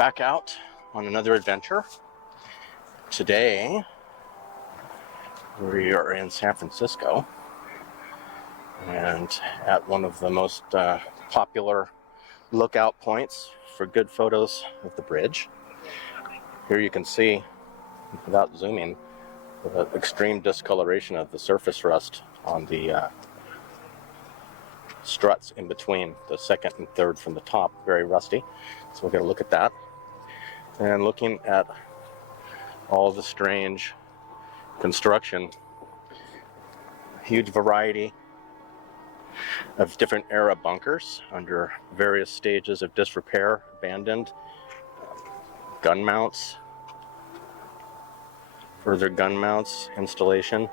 Back out on another adventure. Today we are in San Francisco and at one of the most popular lookout points for good photos of the bridge. Here you can see, without zooming, the extreme discoloration of the surface rust on the struts in between the second and third from the top. Very rusty, so we'll get a look at that. And looking at all the strange construction, huge variety of different era bunkers under various stages of disrepair, abandoned, gun mounts, further gun mounts installation,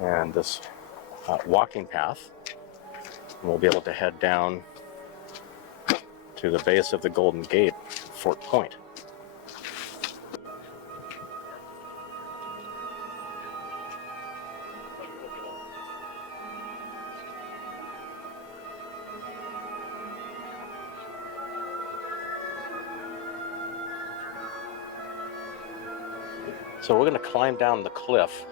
and this walking path. And we'll be able to head down to the base of the Golden Gate, Fort Point. So we're going to climb down the cliff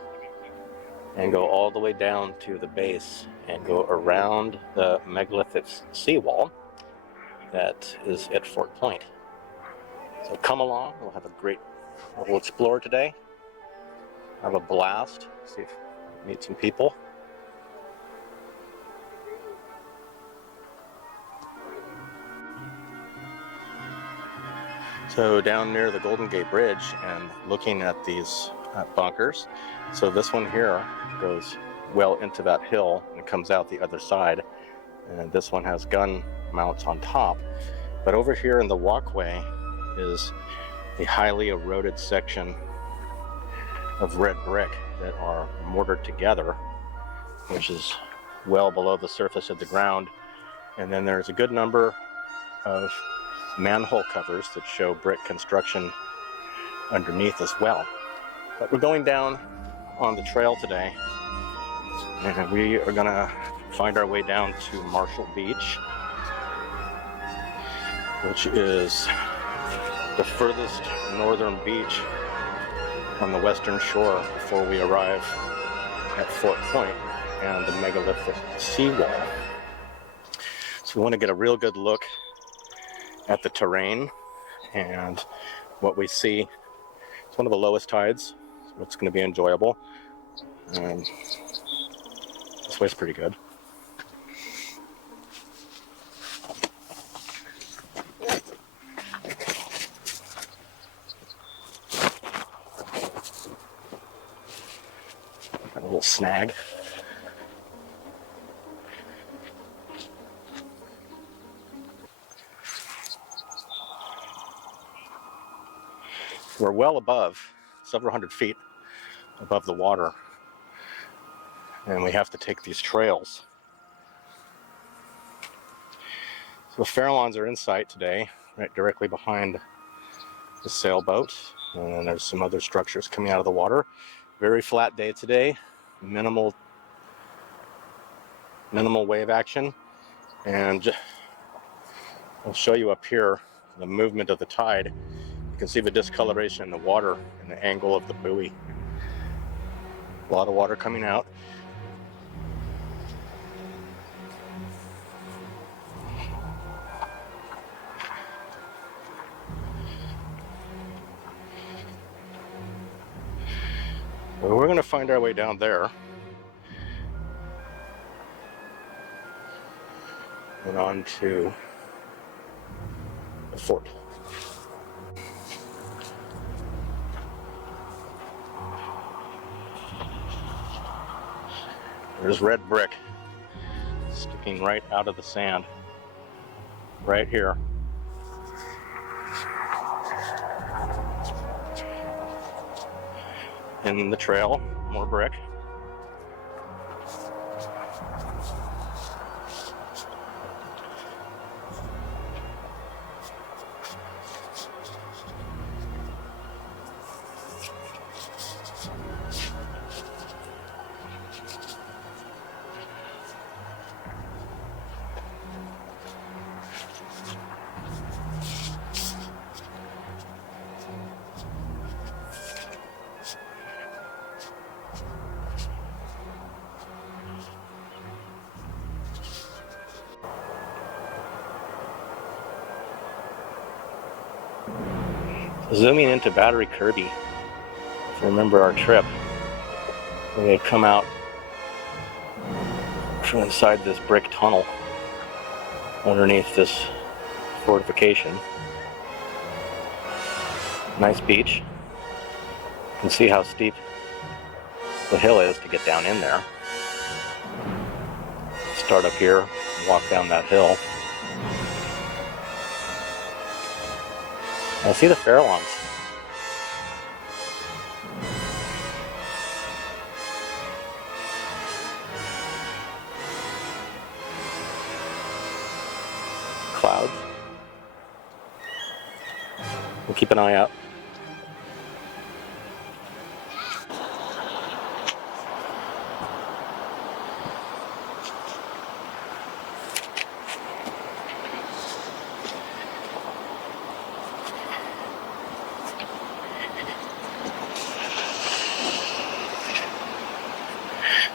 and go all the way down to the base and go around the megalithic seawall that is at Fort Point. So come along, we'll explore today, have a blast, meet some people. So down near the Golden Gate Bridge and looking at these bunkers. So this one here goes well into that hill and it comes out the other side. And this one has gun mounts on top. But over here in the walkway is a highly eroded section of red brick that are mortared together, which is well below the surface of the ground. And then there's a good number of manhole covers that show brick construction underneath as well. But we're going down on the trail today, and we are gonna find our way down to Marshall Beach, which is the furthest northern beach on the western shore before we arrive at Fort Point and the megalithic seawall. So we want to get a real good look at the terrain and what we see. It's one of the lowest tides, so it's going to be enjoyable. This way's pretty good. Got a little snag. We're well above, several hundred feet above the water, and we have to take these trails. So the Farallones are in sight today, right directly behind the sailboat, and then there's some other structures coming out of the water. Very flat day today, minimal wave action, and I'll show you up here the movement of the tide. You can see the discoloration in the water and the angle of the buoy. A lot of water coming out. Well, we're going to find our way down there and on to the fort. There's red brick sticking right out of the sand, right here. In the trail, more brick. Zooming into Battery Kirby, if you remember our trip, we had come out from inside this brick tunnel underneath this fortification. Nice beach. You can see how steep the hill is to get down in there. Start up here, walk down that hill. I see the Farallones. Clouds. We'll keep an eye out.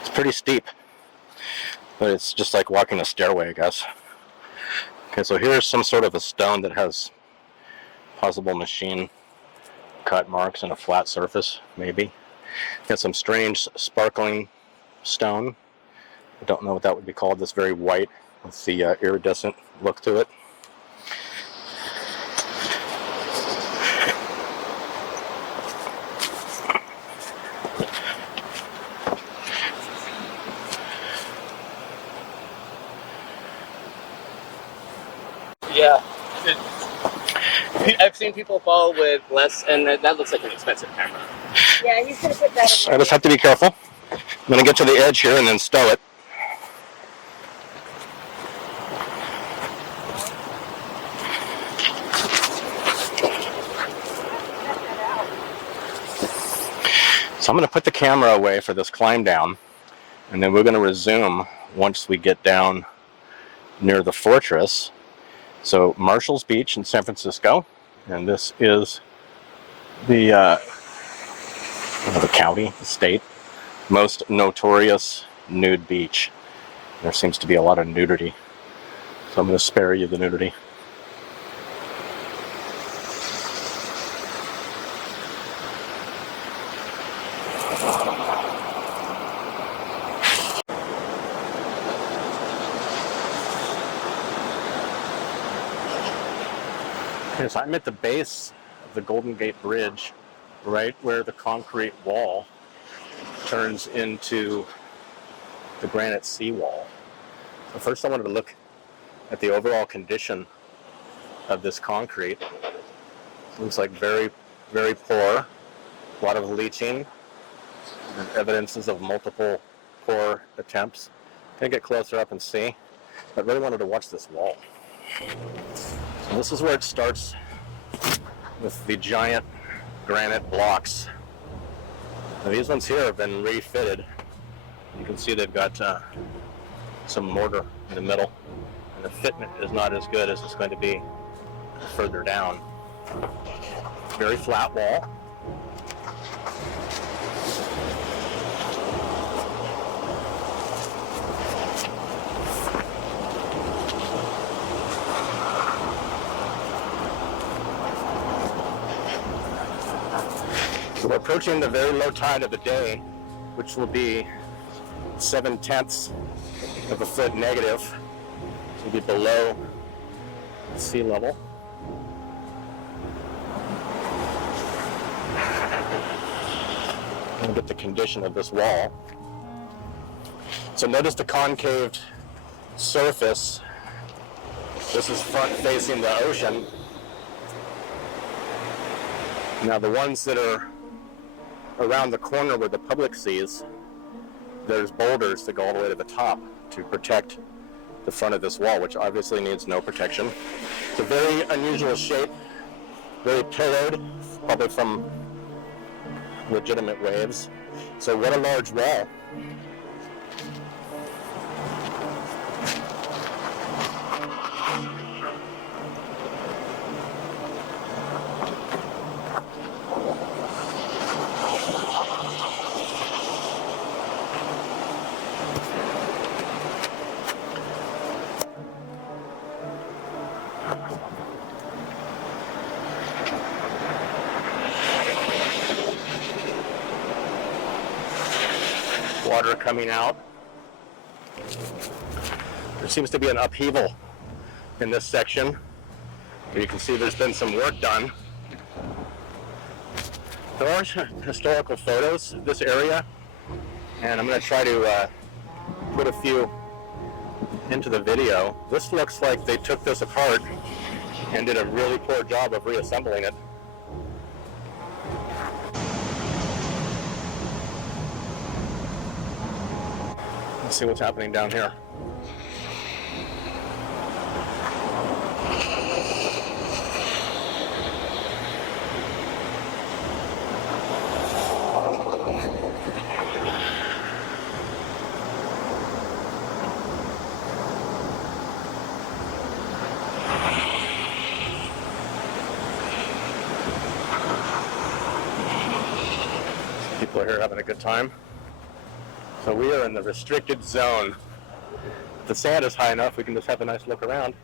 It's pretty steep, but it's just like walking a stairway, I guess. Okay, so here's some sort of a stone that has possible machine cut marks and a flat surface, maybe. Got some strange sparkling stone. I don't know what that would be called. This very white with the iridescent look to it. Yeah. I've seen people fall with less, and that looks like an expensive camera. Yeah, you could have put that in. I just have to be careful. I'm going to get to the edge here and then stow it. So I'm going to put the camera away for this climb down, and then we're going to resume once we get down near the fortress. So Marshall's Beach in San Francisco, and this is the county, the state, most notorious nude beach. There seems to be a lot of nudity, so I'm going to spare you the nudity. Okay, so I'm at the base of the Golden Gate Bridge, right where the concrete wall turns into the granite seawall. So first I wanted to look at the overall condition of this concrete. Looks like very, very poor. A lot of leaching and evidences of multiple pour attempts. Can I get closer up and see? I really wanted to watch this wall. So this is where it starts with the giant granite blocks. Now these ones here have been refitted. You can see they've got some mortar in the middle, and the fitment is not as good as it's going to be further down. Very flat wall. So we're approaching the very low tide of the day, which will be 7/10 of a foot negative. It will be below sea level. And get the condition of this wall. So notice the concaved surface. This is front facing the ocean. Now the ones that are around the corner where the public sees, there's boulders that go all the way to the top to protect the front of this wall, which obviously needs no protection. It's a very unusual shape, very pillared, probably from legitimate waves. So what a large wall. water coming out. There seems to be an upheaval in this section. You can see there's been some work done. There are historical photos of this area, and I'm going to try to put a few into the video. This looks like they took this apart and did a really poor job of reassembling it. Let's see what's happening down here. People are here having a good time. So we are in the restricted zone. If the sand is high enough, we can just have a nice look around.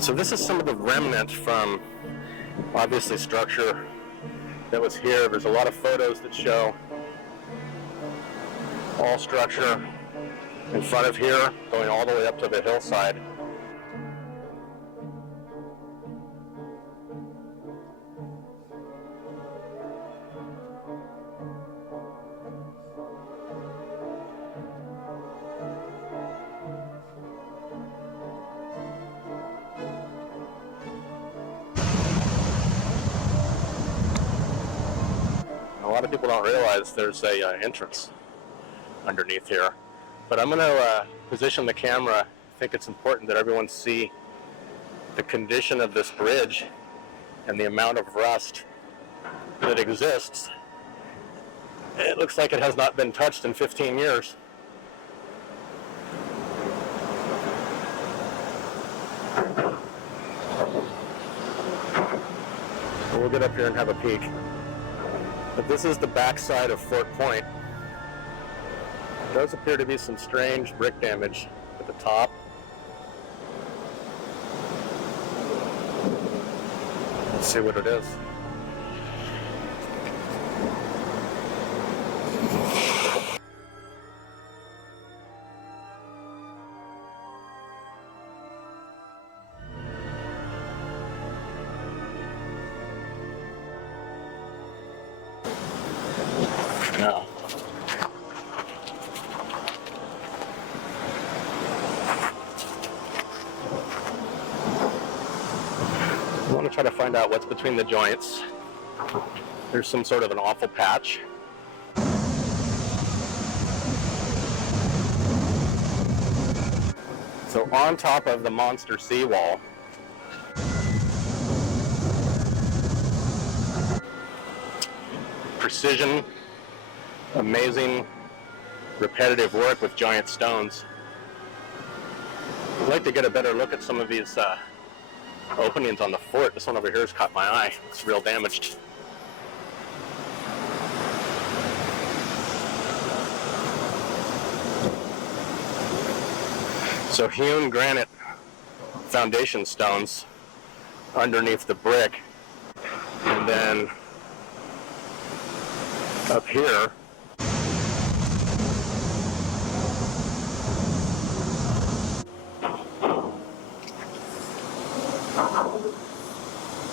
So this is some of the remnant from, obviously, structure that was here. There's a lot of photos that show all structure in front of here, going all the way up to the hillside. A lot of people don't realize there's a entrance underneath here, but I'm going to position the camera. I think it's important that everyone see the condition of this bridge and the amount of rust that exists. It looks like it has not been touched in 15 years. We'll get up here and have a peek. But this is the backside of Fort Point. There does appear to be some strange brick damage at the top. Let's see what it is. No. I want to try to find out what's between the joints. There's some sort of an awful patch. So on top of the monster seawall, precision, amazing, repetitive work with giant stones. I'd like to get a better look at some of these openings on the fort. This one over here has caught my eye. It's real damaged. So hewn granite foundation stones underneath the brick, and then up here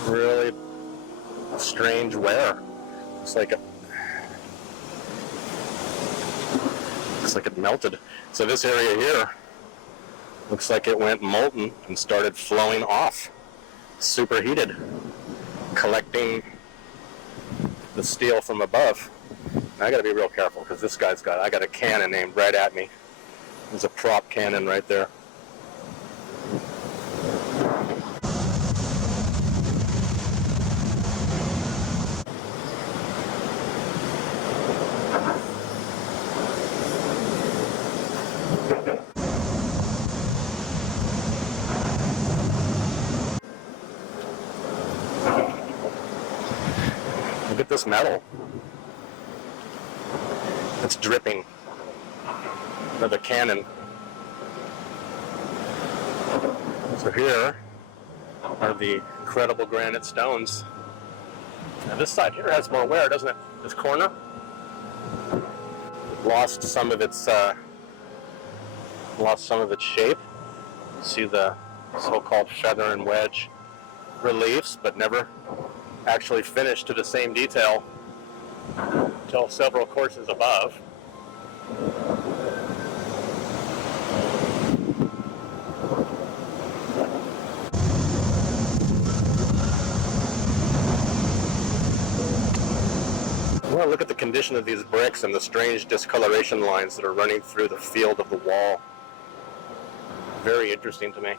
really strange wear. Looks like it melted. So this area here looks like it went molten and started flowing off, superheated, collecting the steel from above. I gotta be real careful because this guy's I got a cannon aimed right at me. There's a prop cannon right there. Look at this metal. It's dripping or the cannon. So here are the incredible granite stones. Now this side here has more wear, doesn't it? This corner lost some of its shape. See the so-called feather and wedge reliefs, but never actually finished to the same detail until several courses above. Well, look at the condition of these bricks and the strange discoloration lines that are running through the field of the wall. Very interesting to me.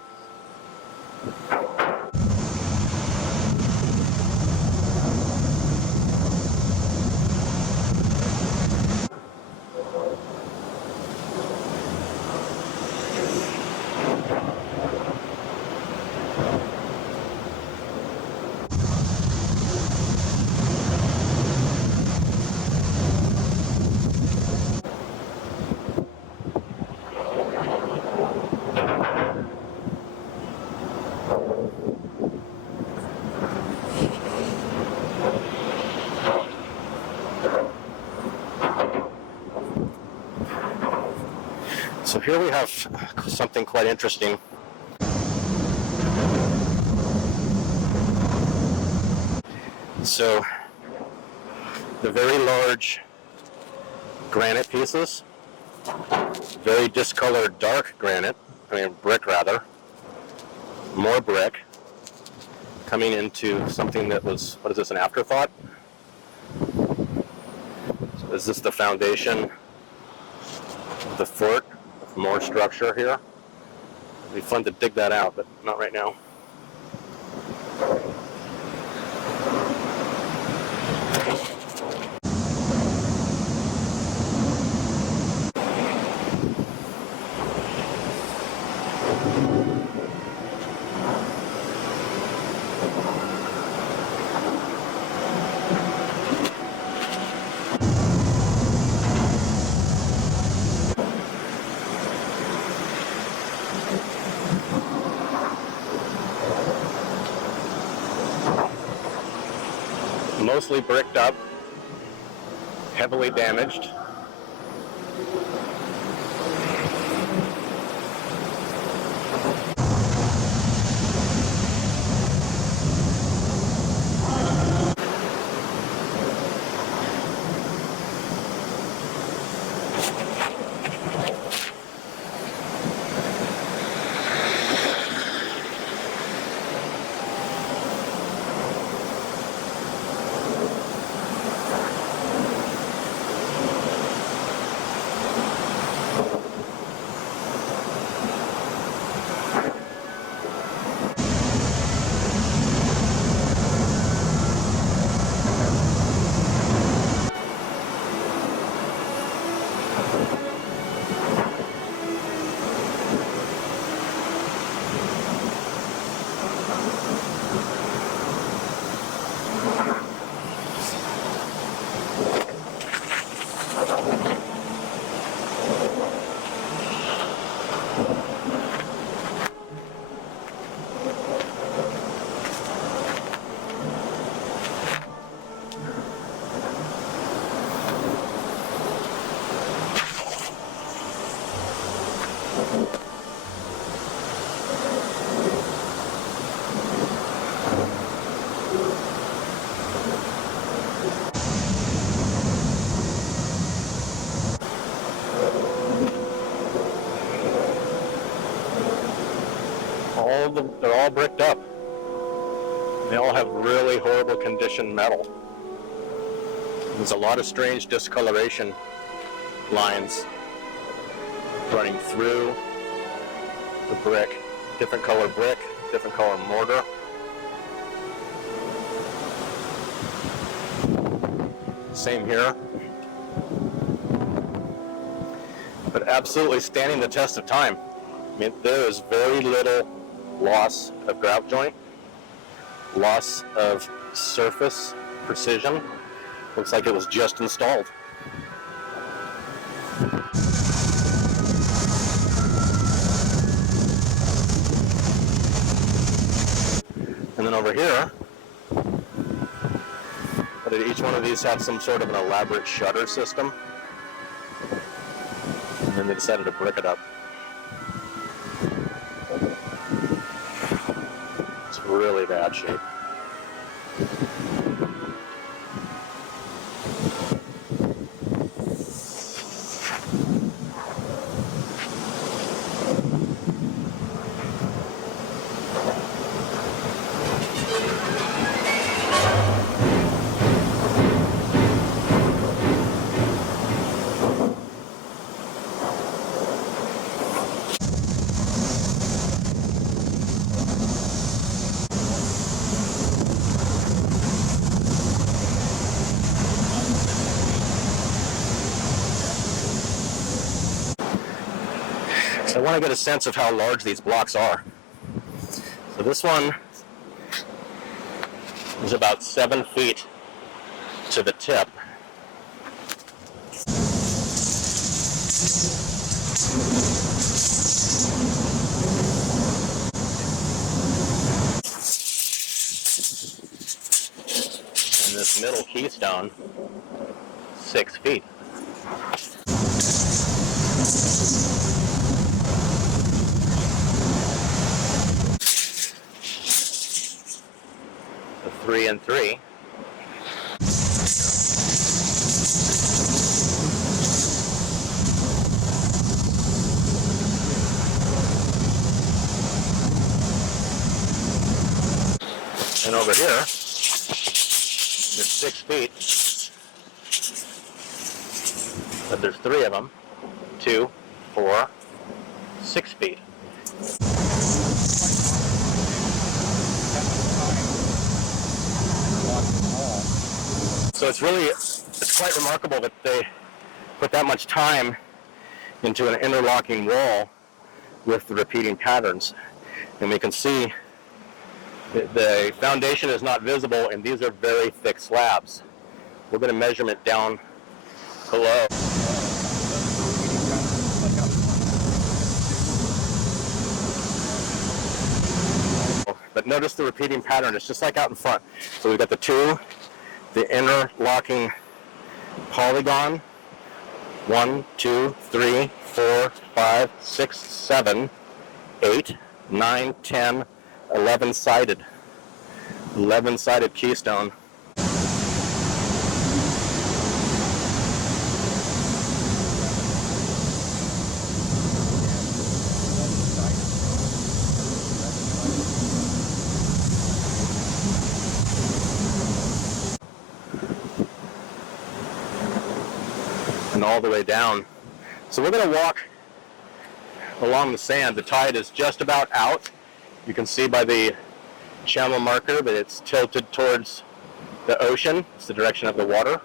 So here we have something quite interesting. So the very large granite pieces, very discolored dark granite, brick rather, more brick, coming into something that was, what is this, an afterthought? So is this the foundation of the fort? More structure here. It'd be fun to dig that out, but not right now. Mostly bricked up, heavily damaged. They're all bricked up. They all have really horrible condition metal. There's a lot of strange discoloration lines running through the brick. Different color brick, different color mortar. Same here. But absolutely standing the test of time. There is very little loss of grout joint, loss of surface precision. Looks like it was just installed. And then over here, each one of these have some sort of an elaborate shutter system. And then they decided to brick it up. It's really bad shape. So I want to get a sense of how large these blocks are. So this one is about 7 feet to the tip. And this middle keystone, 6 feet. So 3 and 3. And over here, there's 6 feet, but there's 3 of them, 2, 4, 6 feet. So it's quite remarkable that they put that much time into an interlocking wall with the repeating patterns. And we can see the foundation is not visible, and these are very thick slabs. We're going to measure it down below. But notice the repeating pattern. It's just like out in front. So we've got the interlocking polygon. 1, 2, 3, 4, 5, 6, 7, 8, 9, 10, 11-sided. 11-sided keystone. And all the way down. So we're going to walk along the sand. The tide is just about out. You can see by the channel marker that it's tilted towards the ocean. It's the direction of the water.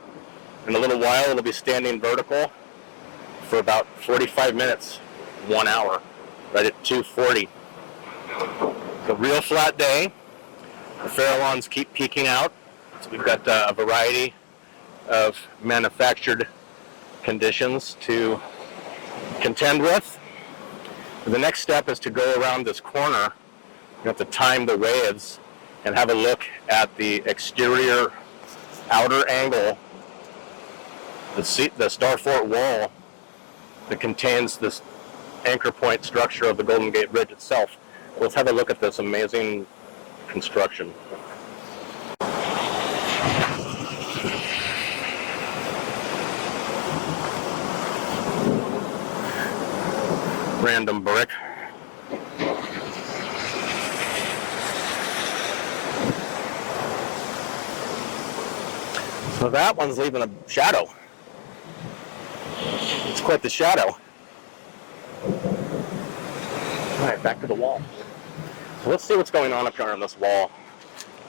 In a little while, it'll be standing vertical for about 45 minutes, 1 hour, right at 2:40. It's a real flat day. The Farallones keep peeking out. So we've got a variety of manufactured conditions to contend with. The next step is to go around this corner. You have to time the waves and have a look at the exterior outer angle, the Starfort wall that contains this anchor point structure of the Golden Gate Bridge itself. Let's have a look at this amazing construction. Random brick. So that one's leaving a shadow. It's quite the shadow. All right, back to the wall. So let's see what's going on up here on this wall.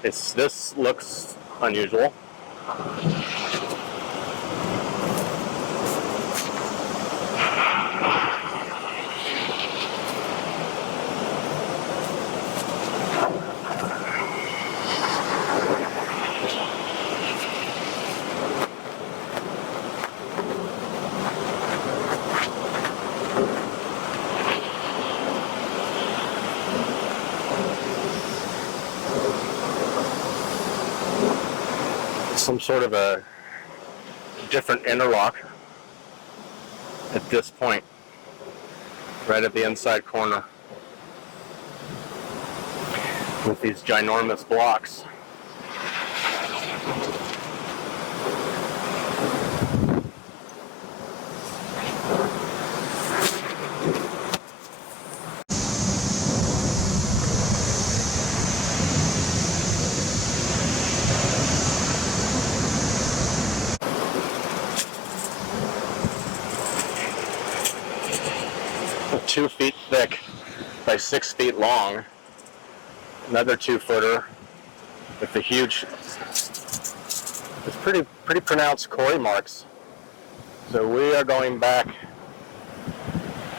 This looks unusual. some sort of a different interlock at this point, right at the inside corner, with these ginormous blocks. A 2 feet thick by 6 feet long, another 2-footer with the huge, it's pretty pronounced quarry marks. So we are going back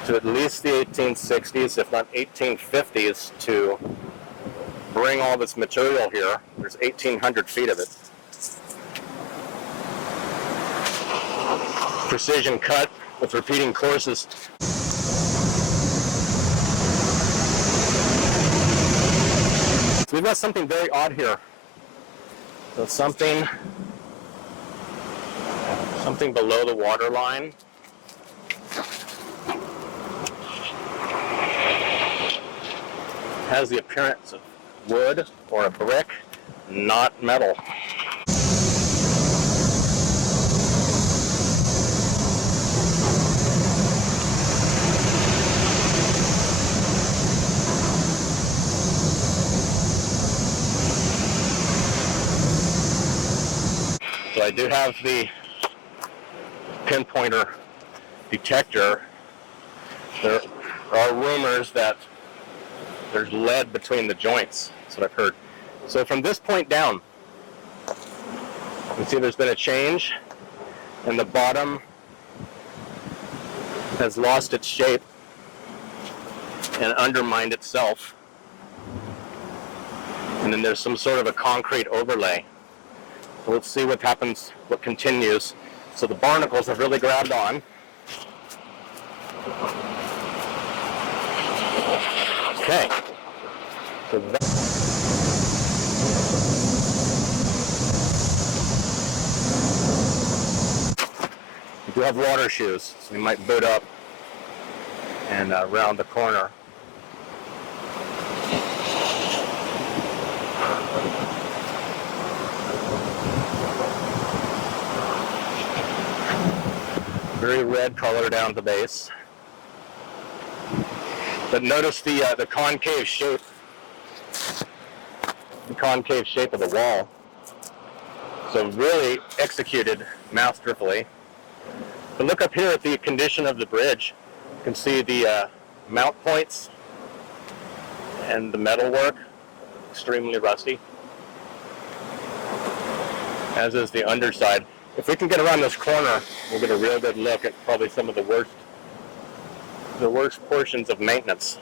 to at least the 1860s, if not 1850s, to bring all this material here. There's 1,800 feet of it. Precision cut with repeating courses. So we've got something very odd here. So something below the water line. Has the appearance of wood or a brick, not metal. So I do have the pinpointer detector. There are rumors that there's lead between the joints. That's what I've heard. So from this point down, you see there's been a change, and the bottom has lost its shape and undermined itself. And then there's some sort of a concrete overlay. So let's see what happens, what continues. So the barnacles have really grabbed on. Okay. So we do have water shoes, so we might boot up and round the corner. Very red color down the base. But notice the concave shape. The concave shape of the wall. So really executed masterfully. But look up here at the condition of the bridge. You can see the mount points and the metalwork, extremely rusty. As is the underside. If we can get around this corner, we'll get a real good look at probably some of the worst portions of maintenance.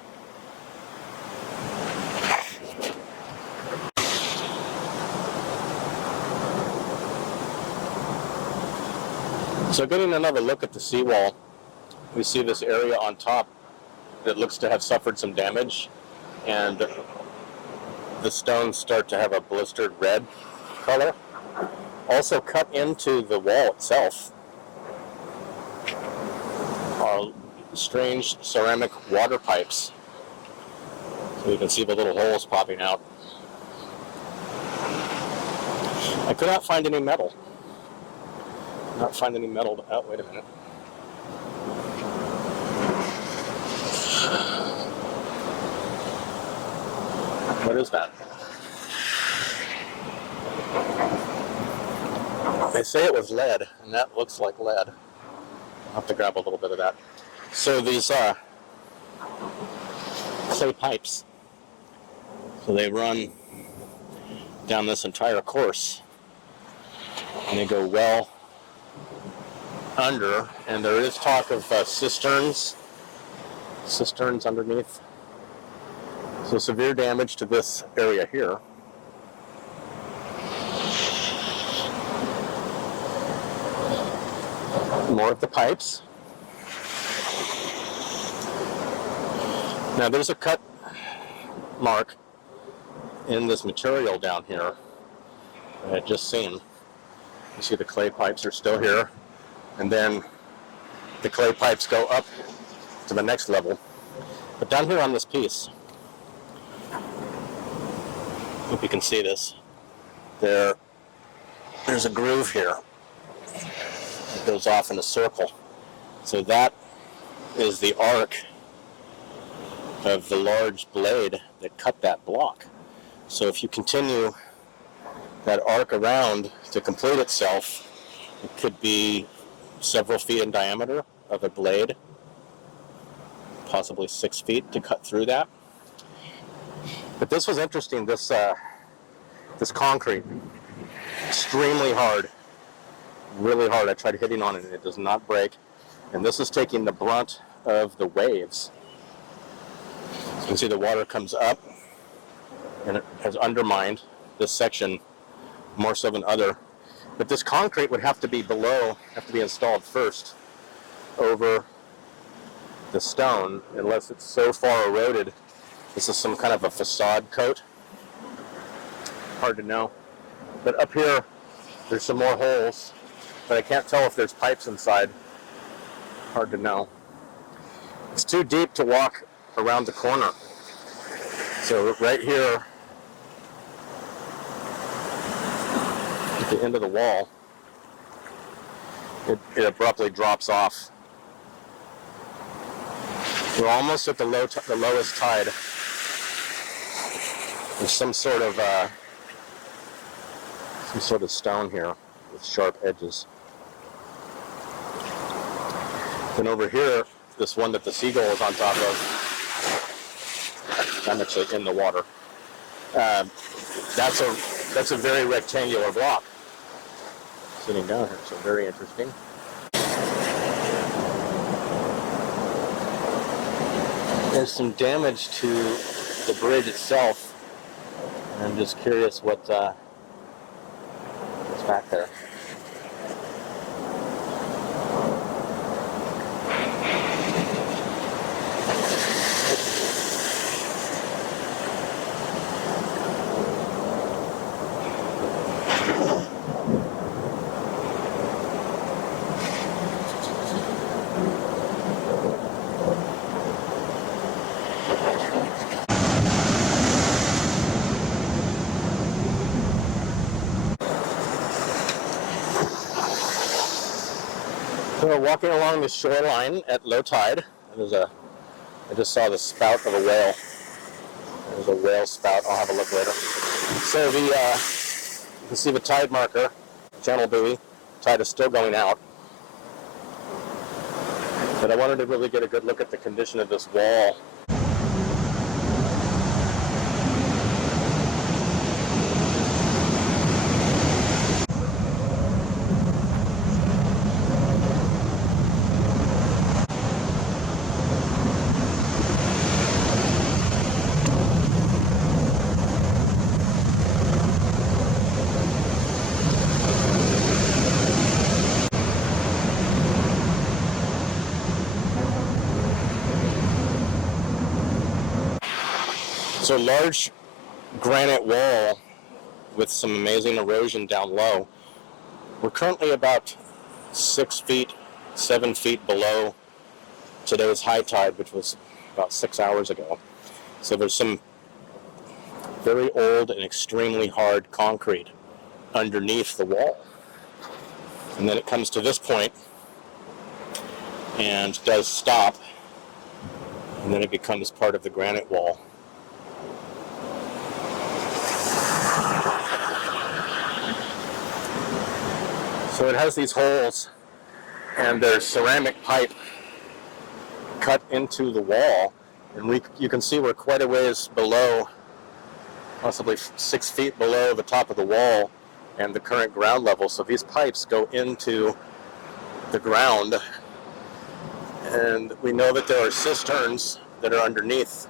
So getting another look at the seawall, we see this area on top that looks to have suffered some damage, and the stones start to have a blistered red color. Also cut into the wall itself are strange ceramic water pipes. So you can see the little holes popping out. I could not find any metal. Not find any metal. Oh, wait a minute. What is that? They say it was lead, and that looks like lead. I'll have to grab a little bit of that. So these clay pipes, so they run down this entire course, and they go well under, and there is talk of cisterns underneath. So severe damage to this area here. More of the pipes. Now there's a cut mark in this material down here that I just seen. You see the clay pipes are still here, and then the clay pipes go up to the next level. But down here on this piece, hope you can see this, there's a groove here. It goes off in a circle. So that is the arc of the large blade that cut that block. So if you continue that arc around to complete itself, it could be several feet in diameter of a blade, possibly 6 feet to cut through that. But this was interesting, this concrete, extremely hard, really hard. I tried hitting on it and it does not break. And this is taking the brunt of the waves. So you can see the water comes up and it has undermined this section more so than other. But this concrete would have to be installed first over the stone, unless it's so far eroded. This is some kind of a facade coat. Hard to know. But up here, there's some more holes, but I can't tell if there's pipes inside. Hard to know. It's too deep to walk around the corner. So right here, at the end of the wall, it abruptly drops off. We're almost at the lowest tide. There's some sort of stone here with sharp edges. Then over here, this one that the seagull is on top of, I'm actually in the water. That's a very rectangular block sitting down here, so very interesting. There's some damage to the bridge itself, and I'm just curious what's back there. So we're walking along the shoreline at low tide. I just saw the spout of a whale. There's a whale spout. I'll have a look later. So you can see the tide marker, channel buoy. Tide is still going out. But I wanted to really get a good look at the condition of this wall. So large granite wall with some amazing erosion down low. We're currently about 6 feet, 7 feet below today's high tide, which was about 6 hours ago. So there's some very old and extremely hard concrete underneath the wall. And then it comes to this point and does stop, and then it becomes part of the granite wall. So it has these holes, and there's ceramic pipe cut into the wall, and you can see we're quite a ways below, possibly 6 feet below the top of the wall and the current ground level. So these pipes go into the ground, and we know that there are cisterns that are underneath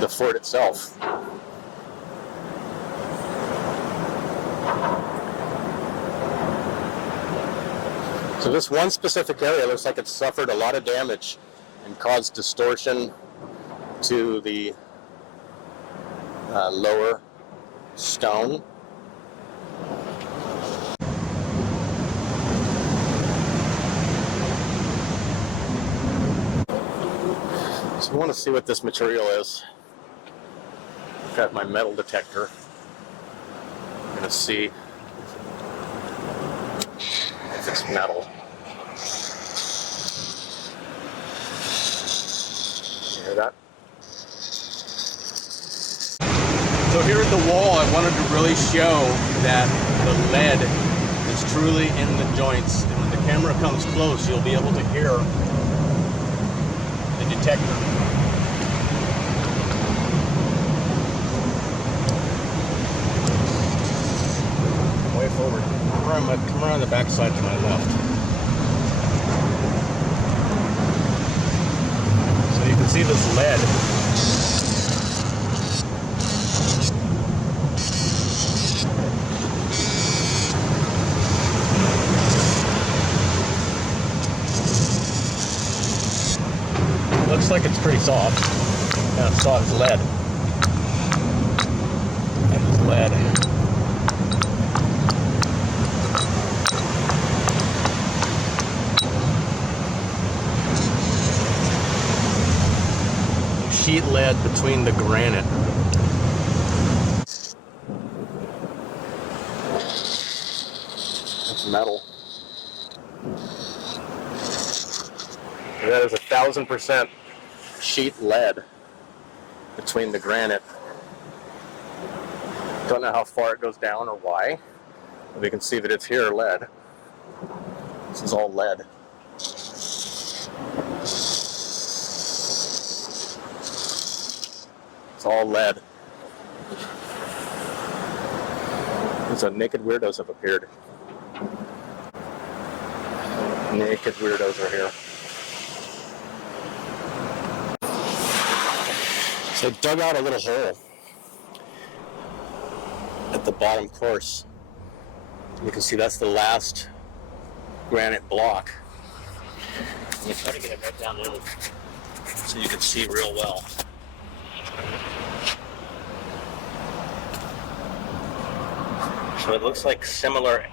the fort itself. So this one specific area looks like it suffered a lot of damage and caused distortion to the lower stone. So I want to see what this material is. I've got my metal detector. I'm going to see if it's metal. You hear that? So here at the wall, I wanted to really show that the lead is truly in the joints. And when the camera comes close, you'll be able to hear the detector. Way forward. Come around the backside to my left. So you can see this lead. Looks like it's pretty soft. Yeah, it's soft as lead. And it's lead. Sheet lead between the granite. That's metal. That is 1,000% sheet lead between the granite. Don't know how far it goes down or why. But we can see that it's here lead. This is all lead. It's all lead. So naked weirdos have appeared. Naked weirdos are here. So I dug out a little hole at the bottom course. You can see that's the last granite block. You try to get it right down in so you can see real well. So it looks like similar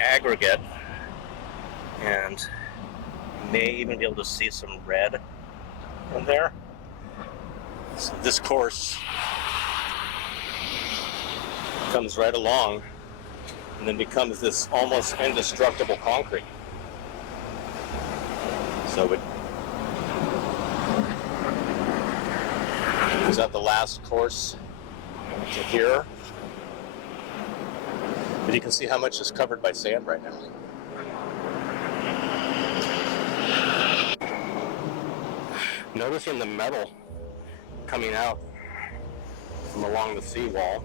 aggregate, and you may even be able to see some red in there. So this course comes right along and then becomes this almost indestructible concrete. So it is at the last course to here. But you can see how much is covered by sand right now. Noticing the metal coming out from along the seawall.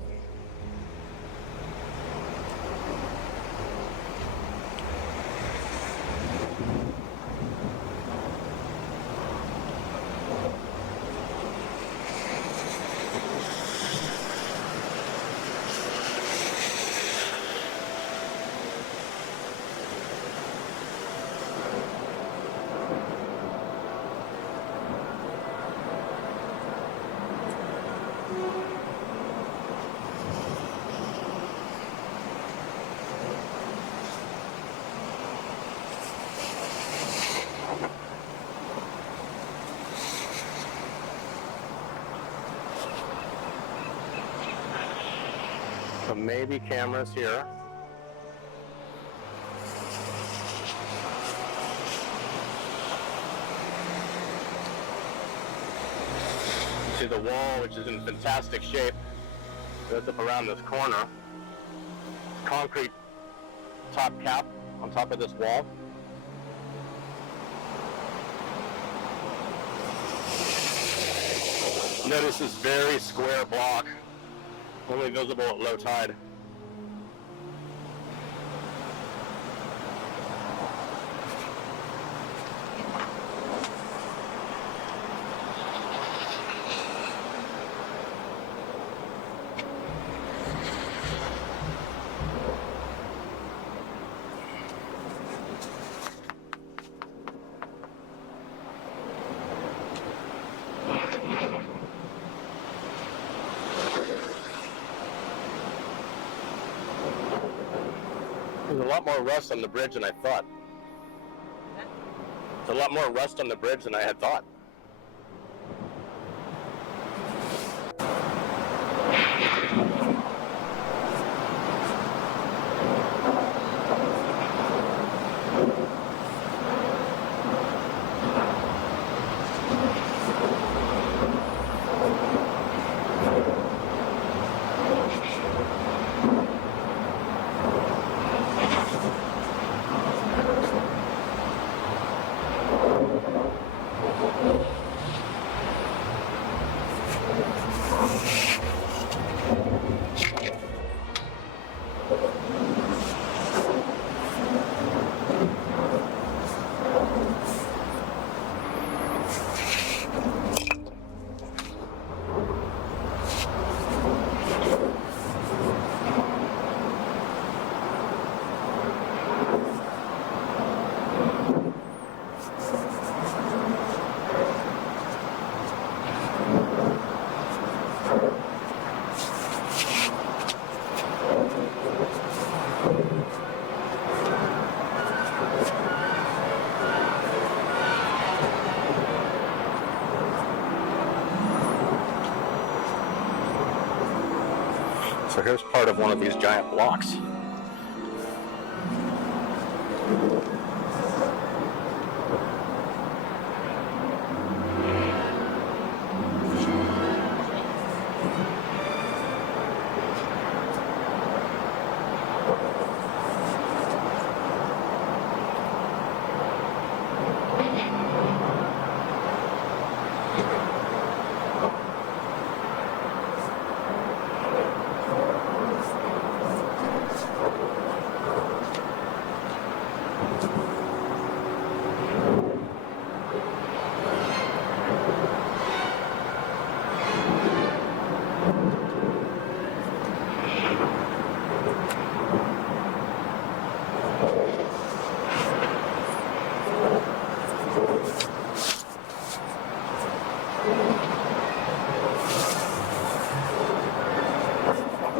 So maybe cameras here. See the wall, which is in fantastic shape. Goes up around this corner. Concrete top cap on top of this wall. Notice this very square block, only visible at low tide. There's a lot more rust on the bridge than I thought. There's a lot more rust on the bridge than I had thought. So here's part of one of these giant blocks.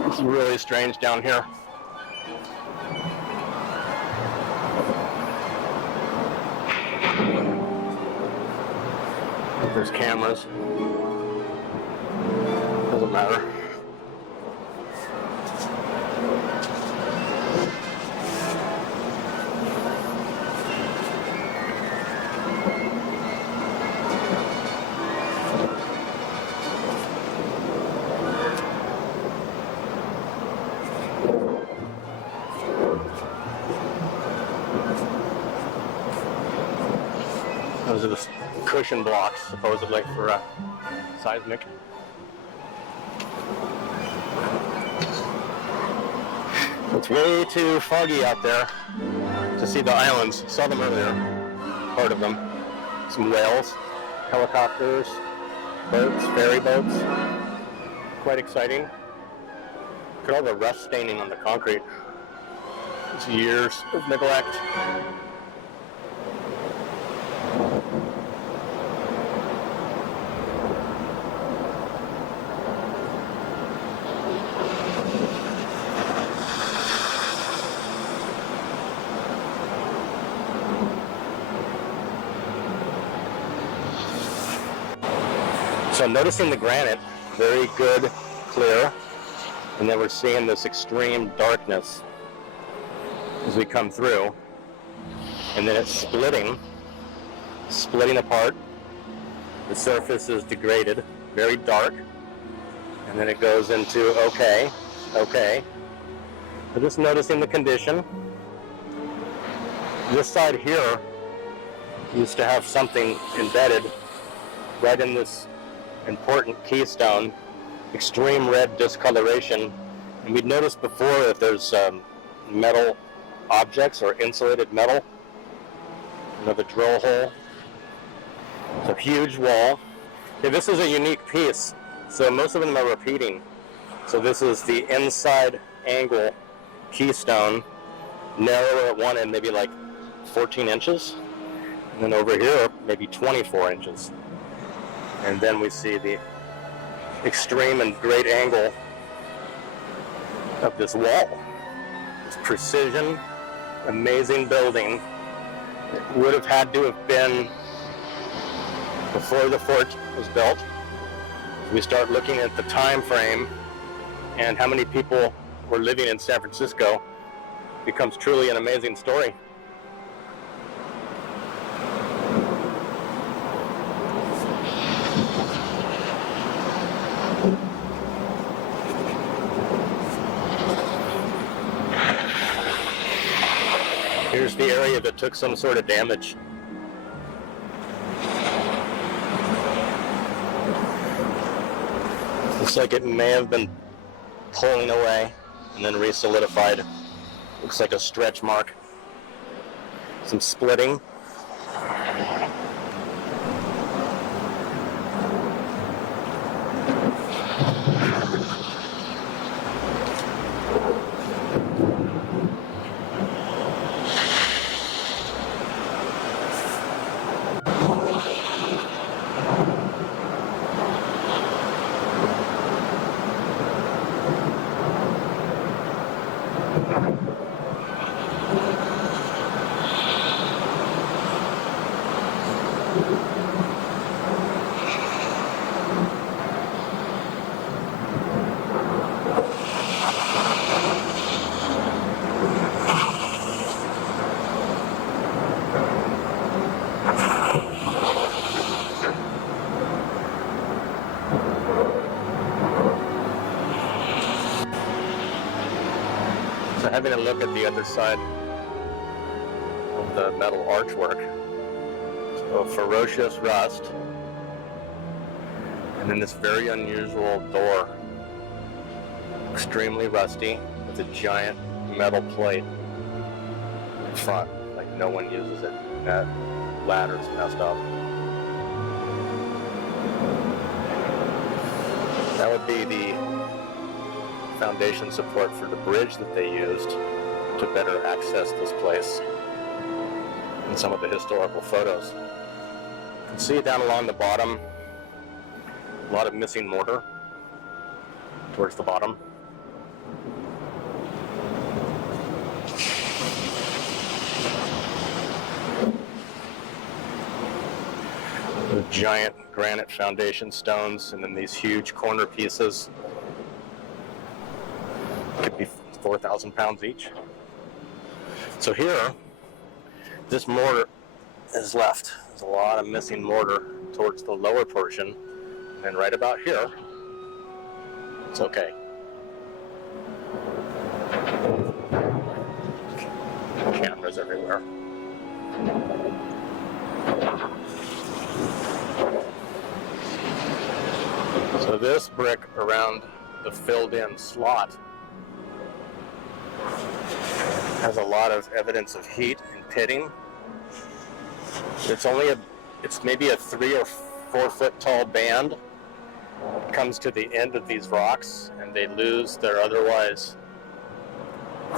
It's really strange down here. There's cameras. Doesn't matter. Those are the cushion blocks, supposedly, for seismic. It's way too foggy out there to see the islands. Saw them earlier, part of them. Some whales, helicopters, boats, ferry boats. Quite exciting. Look at all the rust staining on the concrete. It's years of neglect. So I'm noticing the granite, very good, clear, and then we're seeing this extreme darkness as we come through, and then it's splitting apart. The surface is degraded, very dark, and then it goes into okay. So just noticing the condition. This side here used to have something embedded right in this important keystone, extreme red discoloration, and we'd noticed before if there's metal objects or insulated metal. Another drill hole. It's a huge wall. Okay, this is a unique piece, so most of them are repeating. So this is the inside angle keystone, narrower at one end, maybe like 14 inches, and then over here maybe 24 inches. And then we see the extreme and great angle of this wall. This precision, amazing building. It would have had to have been before the fort was built. We start looking at the time frame and how many people were living in San Francisco. It becomes truly an amazing story. Here's the area that took some sort of damage. Looks like it may have been pulling away and then re-solidified. Looks like a stretch mark. Some splitting. So having a look at the other side of the metal archwork. So ferocious rust. And then this very unusual door. Extremely rusty with a giant metal plate in front. Like no one uses it. That ladder's messed up. That would be the foundation support for the bridge that they used to better access this place in some of the historical photos. You can see down along the bottom, a lot of missing mortar towards the bottom. The giant granite foundation stones, and then these huge corner pieces. Could be 4,000 pounds each. So here, this mortar is left. There's a lot of missing mortar towards the lower portion, and right about here, it's okay. Cameras everywhere. So this brick around the filled-in slot has a lot of evidence of heat and pitting. It's maybe a 3 or 4 foot tall band. It comes to the end of these rocks, and they lose their otherwise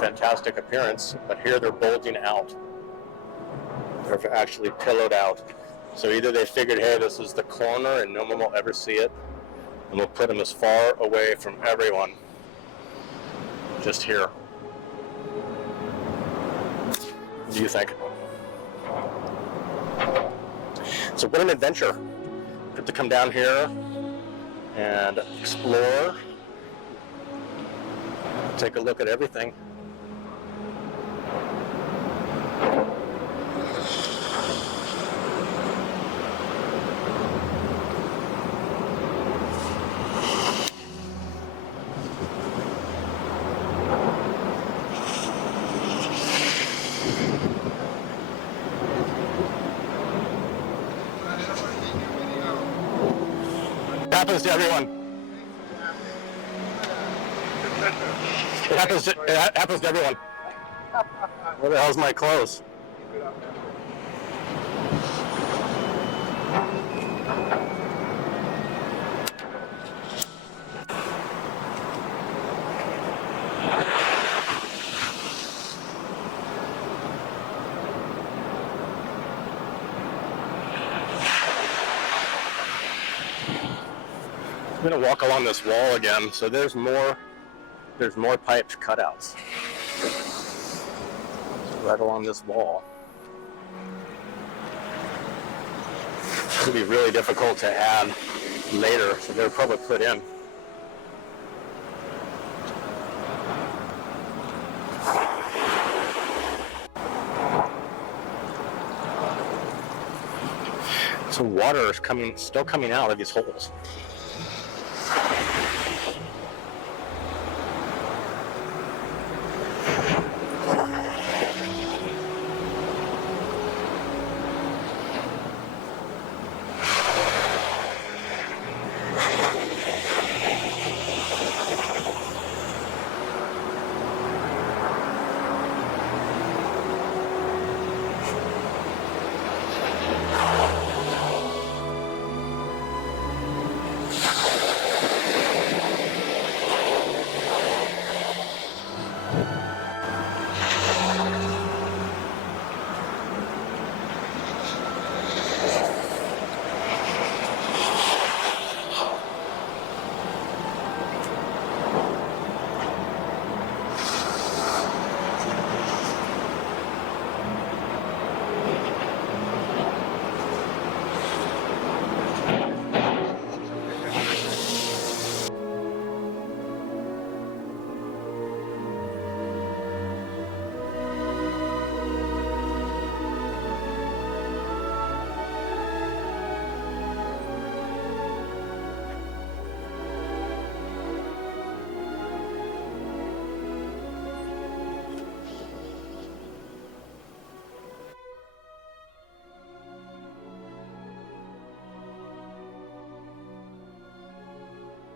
fantastic appearance. But here they're bulging out. They're actually pillowed out. So either they figured, hey, this is the corner, and no one will ever see it, and we'll put them as far away from everyone, just here. What do you think? So what an adventure. Good to come down here and explore, take a look at everything. Happens to everyone. It happens to everyone. Where the hell's my clothes? I'm going to walk along this wall again. So there's more piped cutouts right along this wall. This would be really difficult to add later, so they're probably put in. So water is still coming out of these holes.